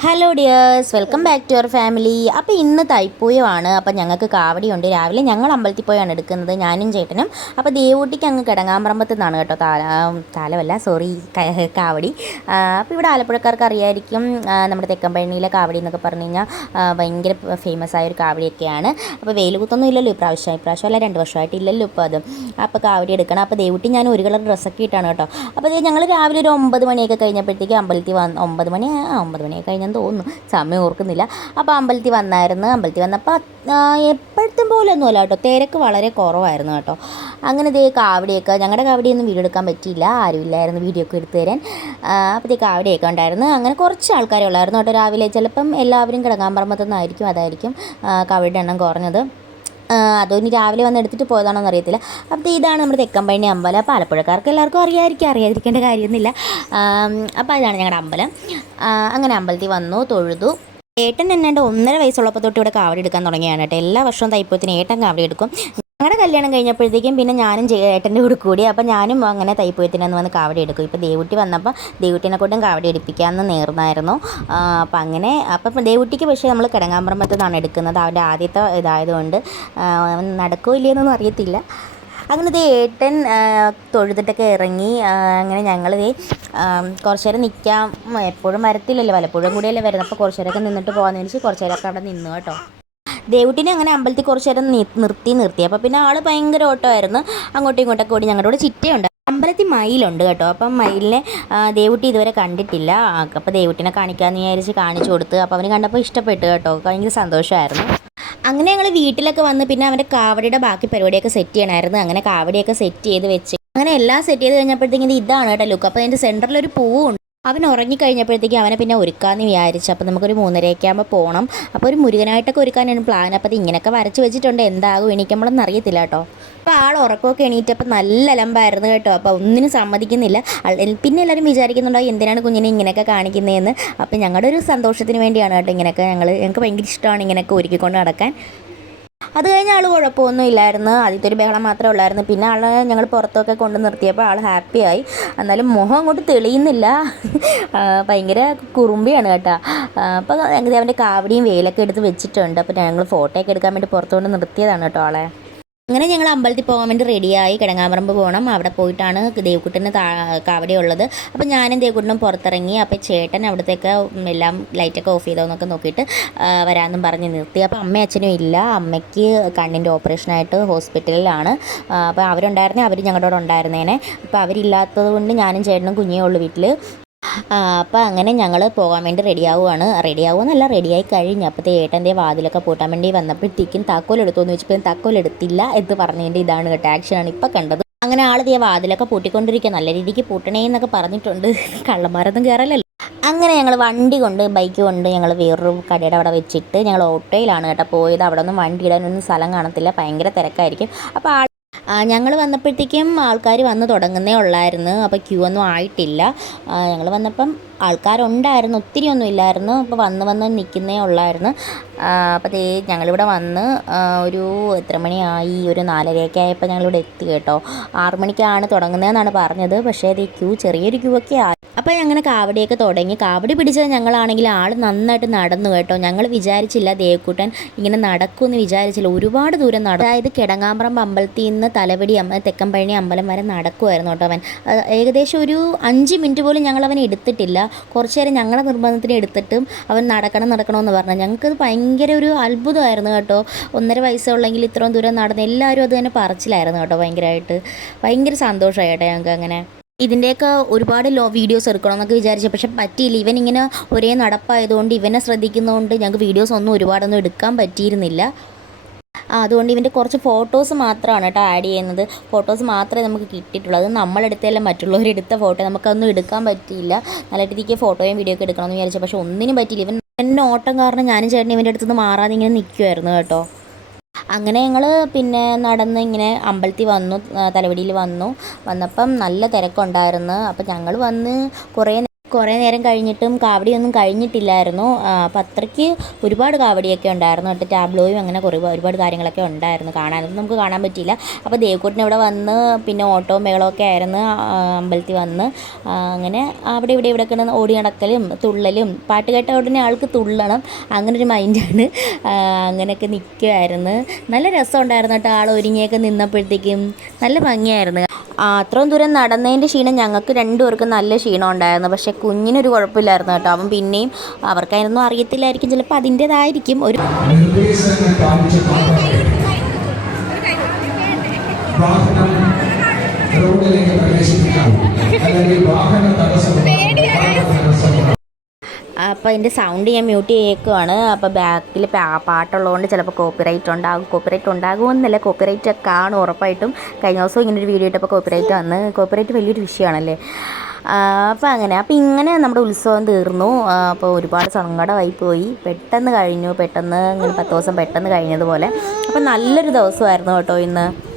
Hello dears welcome back to our family അപ്പോൾ ഇന്ന് തൈപ്പൂയമാണ്. അപ്പോൾ ഞങ്ങൾക്ക് കാവടിയുണ്ട്. രാവിലെ ഞങ്ങൾ അമ്പലത്തിൽ പോയാണ് എടുക്കുന്നത് ഞാനും ചേട്ടനും. അപ്പോൾ ദേവൂട്ടിക്ക് അങ്ങ് കിടങ്ങാമ്പറമ്പത്ത് നിന്നാണ് കേട്ടോ താല താലമല്ല സോറി കാവടി. അപ്പോൾ ഇവിടെ ആലപ്പുഴക്കാർക്ക് അറിയായിരിക്കും നമ്മുടെ തെക്കമ്പഴണിയിലെ കാവടി എന്നൊക്കെ പറഞ്ഞു കഴിഞ്ഞാൽ ഭയങ്കര ഫേമസ് ആയ ഒരു കാവടിയൊക്കെയാണ്. അപ്പോൾ വെയിൽ കുത്തൊന്നും ഇല്ലല്ലോ ഇപ്രാവശ്യം. ഇപ്രാവശ്യം അല്ല രണ്ട് വർഷമായിട്ട് ഇല്ലല്ലോ ഇപ്പോൾ അത്. അപ്പോൾ കാവടി എടുക്കണം. അപ്പോൾ ദേവൂട്ടി ഞാൻ ഒരു കളർ ഡ്രസ്സൊക്കെ ഇട്ടാണ് കേട്ടോ. അപ്പോൾ ഞങ്ങൾ രാവിലെ ഒരു ഒമ്പത് മണിയൊക്കെ കഴിഞ്ഞപ്പോഴത്തേക്ക് അമ്പലത്തിൽ വന്ന് ഒമ്പത് മണി ഒമ്പത് മണിയൊക്കെ കഴിഞ്ഞെന്ന് തോന്നുന്നു. സമയം ഓർക്കുന്നില്ല. അപ്പോൾ അമ്പലത്തിൽ വന്നായിരുന്നു. അമ്പലത്തിൽ വന്നപ്പോൾ എപ്പോഴത്തെ പോലെ അല്ല കേട്ടോ. തിരക്ക് വളരെ കുറവായിരുന്നു കേട്ടോ. അങ്ങനെ ദേ കാവടിയൊക്കെ ഞങ്ങളുടെ കാവടിയൊന്നും വീഡിയോ എടുക്കാൻ പറ്റിയില്ല. ആരുമില്ലായിരുന്നു വീഡിയോ ഒക്കെ എടുത്തു തരാൻ. അപ്പോഴത്തേ കാവടിയൊക്കെ ഉണ്ടായിരുന്നു. അങ്ങനെ കുറച്ച് ആൾക്കാരുള്ളായിരുന്നു കേട്ടോ. രാവിലെ ചിലപ്പം എല്ലാവരും കിടങ്ങാൻ പറമ്പത്തുനിന്നായിരിക്കും അതായിരിക്കും കാവടിയുടെ എണ്ണം കുറഞ്ഞത്. അതോ ഇനി രാവിലെ വന്ന് എടുത്തിട്ട് പോയതാണോന്ന് അറിയത്തില്ല. അപ്പോൾ ഇതാണ് നമ്മുടെ തെക്കമ്പഴനി അമ്പലം. അപ്പോൾ ആലപ്പുഴക്കാർക്ക് എല്ലാവർക്കും അറിയാമായിരിക്കും അറിയാതിരിക്കേണ്ട കാര്യമൊന്നുമില്ല. അപ്പോൾ ഇതാണ് ഞങ്ങളുടെ അമ്പലം. അങ്ങനെ അമ്പലത്തിൽ വന്നു തൊഴുതു. ഏട്ടൻ എന്നെ ഒന്നര വയസ്സുള്ളപ്പോൾ തൊട്ട് ഇവിടെ കാവടി എടുക്കാൻ തുടങ്ങിയാണ് കേട്ടോ. എല്ലാ വർഷവും തൈപ്പൂയത്തിന് ഏട്ടൻ കാവടി എടുക്കും. ഞങ്ങളുടെ കല്യാണം കഴിഞ്ഞപ്പോഴത്തേക്കും പിന്നെ ഞാനും ഏട്ടന്റെ കൂടെ കൂടി അപ്പോൾ ഞാനും അങ്ങനെ തൈപ്പൂയത്തിനൊന്ന് വന്ന് കാവടി എടുക്കും. ഇപ്പോൾ ദേവുട്ടി വന്നപ്പോൾ ദേവുട്ടിനെ കൊണ്ടും കാവടി എടുപ്പിക്കാമെന്ന് നേർന്നായിരുന്നു. അപ്പം അങ്ങനെ അപ്പം ദേവുട്ടിക്ക് പക്ഷേ നമ്മൾ കിടങ്ങാമ്പറമ്പത്ത് നിന്നാണ് എടുക്കുന്നത്. അവന്റെ ആദ്യത്തെ ഇതായതുകൊണ്ട് നടക്കോ ഇല്ലയെന്നൊന്നും അറിയത്തില്ല. അങ്ങനെ ദേ ഏട്ടൻ തൊഴുതിട്ടൊക്കെ ഇറങ്ങി അങ്ങനെ ഞങ്ങൾ ദേ കുറച്ച് നേരം നിൽക്കാം എപ്പോഴും വരത്തില്ലല്ലോ വല്ലപ്പോഴും കൂടിയല്ലേ വരുന്നത്. അപ്പോൾ കുറച്ച് നേരമൊക്കെ നിന്നിട്ട് പോകാമെന്ന് വെച്ച് കുറച്ച് നേരമൊക്കെ അവിടെ നിന്നു കേട്ടോ. ദേവുട്ടിനെ അങ്ങനെ അമ്പലത്തിൽ കുറച്ച് നേരം നിർത്തി നിർത്തി. അപ്പോൾ പിന്നെ ആൾ ഭയങ്കര ഓട്ടമായിരുന്നു. അങ്ങോട്ടും ഇങ്ങോട്ടൊക്കെ ഓടി ഞങ്ങളുടെ കൂടെ ചിറ്റയുണ്ട് അമ്പലത്തിൽ മയിലുണ്ട് കേട്ടോ. അപ്പം മയിലിനെ ദേവുട്ടി ഇതുവരെ കണ്ടിട്ടില്ല. അപ്പോൾ ദേവുട്ടിനെ കാണിക്കാമെന്ന് വിചാരിച്ച് കാണിച്ചു കൊടുത്ത്. അപ്പോൾ അവന് കണ്ടപ്പോൾ ഇഷ്ടപ്പെട്ടു കേട്ടോ. ഭയങ്കര സന്തോഷമായിരുന്നു അങ്ങനെ ഞങ്ങൾ വീട്ടിലൊക്കെ വന്ന് പിന്നെ അവന്റെ കാവടിയുടെ ബാക്കി പരിപാടിയൊക്കെ സെറ്റ് ചെയ്യണമായിരുന്നു അങ്ങനെ കാവടിയൊക്കെ സെറ്റ് ചെയ്ത് വെച്ച്. അങ്ങനെ എല്ലാം സെറ്റ് ചെയ്ത് കഴിഞ്ഞപ്പോഴത്തേക്കും ഇത് ഇതാണ് കേട്ടോ ലുക്ക്. അപ്പോൾ അതിന്റെ സെന്ററിൽ ഒരു പൂവുണ്ട്. അവൻ ഉറങ്ങിക്കഴിഞ്ഞപ്പോഴത്തേക്കും അവനെ പിന്നെ ഒരുക്കാമെന്ന് വിചാരിച്ചു. അപ്പോൾ നമുക്കൊരു മൂന്നരയൊക്കെ ആകുമ്പോൾ പോകണം അപ്പോൾ ഒരു മുരുകനായിട്ടൊക്കെ ഒരുക്കാനാണ് പ്ലാൻ അപ്പോൾ അത് ഇങ്ങനെയൊക്കെ വരച്ച് വെച്ചിട്ടുണ്ട്. എന്താകും? എണീക്കുമ്പോഴൊന്നും അറിയത്തില്ല കേട്ടോ. അപ്പോൾ ആൾ ഉറക്കമൊക്കെ എണീറ്റപ്പോൾ നല്ല അലമ്പായിരുന്നു കേട്ടോ. അപ്പോൾ ഒന്നിനും സമ്മതിക്കുന്നില്ല. പിന്നെ എല്ലാവരും വിചാരിക്കുന്നുണ്ടോ എന്തിനാണ് കുഞ്ഞിനെ ഇങ്ങനെയൊക്കെ കാണിക്കുന്നതെന്ന് അപ്പോൾ ഞങ്ങളുടെ ഒരു സന്തോഷത്തിന് വേണ്ടിയാണ് കേട്ടോ ഇങ്ങനെയൊക്കെ ഞങ്ങൾ ഞങ്ങൾക്ക് ഭയങ്കര ഇഷ്ടമാണ് ഇങ്ങനെയൊക്കെ ഒരുക്കിക്കൊണ്ട് നടക്കാൻ. അത് കഴിഞ്ഞ ആൾ കുഴപ്പമൊന്നും ഇല്ലായിരുന്നു ആദ്യത്തെ ഒരു ബഹളം മാത്രമേ ഉള്ളായിരുന്നു. പിന്നെ ആളെ ഞങ്ങൾ പുറത്തൊക്കെ കൊണ്ട് നിർത്തിയപ്പോൾ ആൾ ഹാപ്പിയായി. എന്നാലും മുഖം അങ്ങോട്ട് തെളിയുന്നില്ല. ഭയങ്കര കുറുമ്പിയാണ് കേട്ടോ. അപ്പോൾ അവന്റെ കാവടിയും വെയിലൊക്കെ എടുത്ത് വെച്ചിട്ടുണ്ട്. അപ്പോൾ ഞങ്ങൾ ഫോട്ടോയൊക്കെ എടുക്കാൻ വേണ്ടി പുറത്തുകൊണ്ട് നിർത്തിയതാണ് കേട്ടോ ആളെ. അങ്ങനെ ഞങ്ങൾ അമ്പലത്തിൽ പോകാൻ വേണ്ടി റെഡിയായി. കിടങ്ങാമറമ്പ് പോകണം അവിടെ പോയിട്ടാണ് ദേവക്കുട്ടന് താ കാവടി ഉള്ളത്. അപ്പോൾ ഞാനും ദേവക്കുട്ടനും പുറത്തിറങ്ങി. അപ്പോൾ ചേട്ടൻ അവിടത്തേക്ക് എല്ലാം ലൈറ്റൊക്കെ ഓഫ് ചെയ്തോന്നൊക്കെ നോക്കിയിട്ട് വരാമെന്നും പറഞ്ഞ് നിർത്തി. അപ്പോൾ അമ്മയും അച്ഛനും ഇല്ല. അമ്മയ്ക്ക് കണ്ണിന്റെ ഓപ്പറേഷനായിട്ട് ഹോസ്പിറ്റലിലാണ്. അപ്പോൾ അവരുണ്ടായിരുന്നേ അവർ ഞങ്ങളുടെ കൂടെ ഉണ്ടായിരുന്നേനെ. അപ്പോൾ അവരില്ലാത്തത് കൊണ്ട് ഞാനും ചേട്ടനും കുഞ്ഞേ ഉള്ളൂ വീട്ടിൽ അപ്പോൾ അങ്ങനെ ഞങ്ങൾ പോകാൻ വേണ്ടി റെഡിയാവുകയാണ് റെഡിയാവുമെന്നല്ല റെഡിയായി കഴിഞ്ഞു അപ്പോഴത്തെ ഏട്ടന്റെ വാതിലൊക്കെ പൂട്ടാൻ വേണ്ടി വന്നപ്പോഴത്തേക്കും താക്കോൽ എടുത്തു എന്ന് വെച്ചപ്പോൾ താക്കോൽ എടുത്തില്ല എന്ന് പറഞ്ഞതിന്റെ ഇതാണ് കേട്ടോ ആക്ഷനാണ് ഇപ്പോൾ കണ്ടത്. അങ്ങനെ ആൾ തീ വാതിലൊക്കെ പൂട്ടിക്കൊണ്ടിരിക്കുക നല്ല രീതിക്ക് പൂട്ടണേ എന്നൊക്കെ പറഞ്ഞിട്ടുണ്ട്. കള്ളന്മാരൊന്നും കയറലല്ലോ അങ്ങനെ ഞങ്ങൾ വണ്ടി കൊണ്ട് ബൈക്ക് കൊണ്ട് ഞങ്ങൾ വേറൊരു കടയുടെ അവിടെ വെച്ചിട്ട് ഞങ്ങൾ ഓട്ടോയിലാണ് കേട്ടോ പോയത്. അവിടെ ഒന്നും വണ്ടി ഇടാനൊന്നും സ്ഥലം കാണത്തില്ല. ഭയങ്കര തിരക്കായിരിക്കും. അപ്പോൾ ഞങ്ങൾ വന്നപ്പോഴത്തേക്കും ആൾക്കാർ വന്ന് തുടങ്ങുന്നേ ഉള്ളായിരുന്നു. അപ്പോൾ ക്യൂ ഒന്നും ആയിട്ടില്ല. ഞങ്ങൾ വന്നപ്പം ആൾക്കാരുണ്ടായിരുന്നു ഒത്തിരി ഒന്നും ഇല്ലായിരുന്നു അപ്പോൾ വന്ന് വന്ന് നിൽക്കുന്നേ ഉള്ളായിരുന്നു. അപ്പോൾ ദേ ഞങ്ങളിവിടെ വന്ന് ഒരു എത്ര മണിയായി? ഒരു നാലരയൊക്കെ ആയപ്പോൾ ഞങ്ങളിവിടെ എത്തി കേട്ടോ. ആറു മണിക്കാണ് തുടങ്ങുന്നതെന്നാണ് പറഞ്ഞത്. പക്ഷേ അത് ക്യൂ ചെറിയൊരു ക്യൂ ഒക്കെ ആയി. അപ്പോൾ അങ്ങനെ കാവടിയൊക്കെ തുടങ്ങി. കാവടി പിടിച്ചത് ഞങ്ങളാണെങ്കിൽ ആൾ നന്നായിട്ട് നടന്നു കേട്ടോ. ഞങ്ങൾ വിചാരിച്ചില്ല ദേവക്കൂട്ടൻ ഇങ്ങനെ നടക്കുമെന്ന് വിചാരിച്ചില്ല. ഒരുപാട് ദൂരം നടന്നു. അതായത് കിടങ്ങാമ്പറം അമ്പലത്തിൽ നിന്ന് തലവടി തെക്കമ്പഴനി അമ്പലം വരെ നടക്കുമായിരുന്നു കേട്ടോ അവൻ. ഏകദേശം ഒരു അഞ്ച് മിനിറ്റ് പോലും ഞങ്ങൾ അവൻ എടുത്തിട്ടില്ല. കുറച്ച് നേരം ഞങ്ങളുടെ നിർബന്ധത്തിന് എടുത്തിട്ടും അവൻ നടക്കണം നടക്കണമെന്ന് പറഞ്ഞു. ഞങ്ങൾക്കത് ഭയങ്കര ഒരു അത്ഭുതമായിരുന്നു കേട്ടോ. ഒന്നര വയസ്സുള്ളെങ്കിൽ ഇത്രയും ദൂരം നടന്ന് എല്ലാവരും അത് തന്നെ പറച്ചിലായിരുന്നു കേട്ടോ ഭയങ്കരമായിട്ട്. ഭയങ്കര സന്തോഷമായി കേട്ടോ ഞങ്ങൾക്ക് അങ്ങനെ. ഇതിന്റെയൊക്കെ ഒരുപാട് ലോ വീഡിയോസ് എടുക്കണം എന്നൊക്കെ വിചാരിച്ചു. പക്ഷെ പറ്റിയില്ല. ഇവൻ ഇങ്ങനെ ഒരേ നടപ്പായതുകൊണ്ട് ഇവനെ ശ്രദ്ധിക്കുന്നതുകൊണ്ട് ഞങ്ങൾക്ക് വീഡിയോസ് ഒന്നും ഒരുപാടൊന്നും എടുക്കാൻ പറ്റിയിരുന്നില്ല. അതുകൊണ്ട് ഇവന്റെ കുറച്ച് ഫോട്ടോസ് മാത്രമാണ് കേട്ടോ ആഡ് ചെയ്യുന്നത്. ഫോട്ടോസ് മാത്രമേ നമുക്ക് കിട്ടിയിട്ടുള്ളൂ. അത് നമ്മളെടുത്തല്ല മറ്റുള്ളവരെടുത്ത ഫോട്ടോ നമുക്കൊന്നും എടുക്കാൻ പറ്റിയില്ല. നല്ല രീതിക്ക് ഫോട്ടോയും വീഡിയോ ഒക്കെ എടുക്കണമെന്ന് വിചാരിച്ചു. പക്ഷേ ഒന്നിനും പറ്റിയില്ല. ഇവൻ എന്നെ ഓട്ടം കാരണം ഞാനും ചേട്ടനും ഇവന്റെ അടുത്തുനിന്ന് മാറാതെ ഇങ്ങനെ നിൽക്കുമായിരുന്നു കേട്ടോ. അങ്ങനെ ഞങ്ങൾ പിന്നെ നടന്ന് ഇങ്ങനെ അമ്പലത്തിൽ വന്നു തലവടിയിൽ വന്നു. വന്നപ്പം നല്ല തിരക്കുണ്ടായിരുന്നു. അപ്പം ഞങ്ങൾ വന്ന് കുറേ കുറേ നേരം കഴിഞ്ഞിട്ടും കാവടിയൊന്നും കഴിഞ്ഞിട്ടില്ലായിരുന്നു. അപ്പം അത്രയ്ക്ക് ഒരുപാട് കാവടിയൊക്കെ ഉണ്ടായിരുന്നു. കേട്ടോ ടാബ്ലോയും അങ്ങനെ കുറേ ഒരുപാട് കാര്യങ്ങളൊക്കെ ഉണ്ടായിരുന്നു കാണാനൊന്നും നമുക്ക് കാണാൻ പറ്റിയില്ല. അപ്പോൾ ദേവക്കൂട്ടിന് ഇവിടെ വന്ന് പിന്നെ ഓട്ടവും മേളമൊക്കെ ആയിരുന്നു അമ്പലത്തിൽ വന്ന്. അങ്ങനെ അവിടെ ഇവിടെ ഇവിടെ കിടന്ന് ഓടി നടക്കലും തുള്ളലും പാട്ട് കേട്ട ഉടനെ ആൾക്ക് തുള്ളണം. അങ്ങനെ ഒരു മൈൻഡാണ് അങ്ങനെയൊക്കെ നിൽക്കുമായിരുന്നു നല്ല രസമുണ്ടായിരുന്നു കേട്ടോ ആൾ ഒരുങ്ങിയൊക്കെ നിന്നപ്പോഴത്തേക്കും. നല്ല ഭംഗിയായിരുന്നു. അത്രയും ദൂരം നടന്നതിന്റെ ക്ഷീണം ഞങ്ങൾക്ക് രണ്ടുപേർക്കും നല്ല ക്ഷീണം ഉണ്ടായിരുന്നു. പക്ഷേ കുഞ്ഞിനൊരു കുഴപ്പമില്ലായിരുന്നു കേട്ടോ. അവൻ പിന്നെയും അവർക്കതിനൊന്നും അറിയത്തില്ലായിരിക്കും. ചിലപ്പോൾ അതിന്റെതായിരിക്കും ഒരു റോഡിലേക്ക് അപ്പോൾ അതിന്റെ സൗണ്ട് ഞാൻ മ്യൂട്ട് ചെയ്യേക്കുവാണ്. അപ്പോൾ ബാക്കിൽ പാട്ടുള്ളതുകൊണ്ട് ചിലപ്പോൾ കോപ്പിറൈറ്റ് ഉണ്ടാകും. കോപ്പിറൈറ്റ് ഉണ്ടാകുമെന്നല്ല കോപ്പിറൈറ്റ് ആണ് ഉറപ്പായിട്ടും. കഴിഞ്ഞ ദിവസം ഇങ്ങനൊരു വീഡിയോ ഇട്ടപ്പോൾ കോപ്പിറൈറ്റ് വന്ന്. കോപ്പിറൈറ്റ് വലിയൊരു വിഷയമാണല്ലേ? അപ്പോൾ അങ്ങനെ. അപ്പോൾ ഇങ്ങനെ നമ്മുടെ ഉത്സവം തീർന്നു. അപ്പോൾ ഒരുപാട് സങ്കടമായി പോയി. പെട്ടെന്ന് കഴിഞ്ഞു. പെട്ടെന്ന് ഇങ്ങനെ പത്ത് ദിവസം പെട്ടെന്ന് കഴിഞ്ഞതുപോലെ. അപ്പോൾ നല്ലൊരു ദിവസമായിരുന്നു കേട്ടോ ഇന്ന്.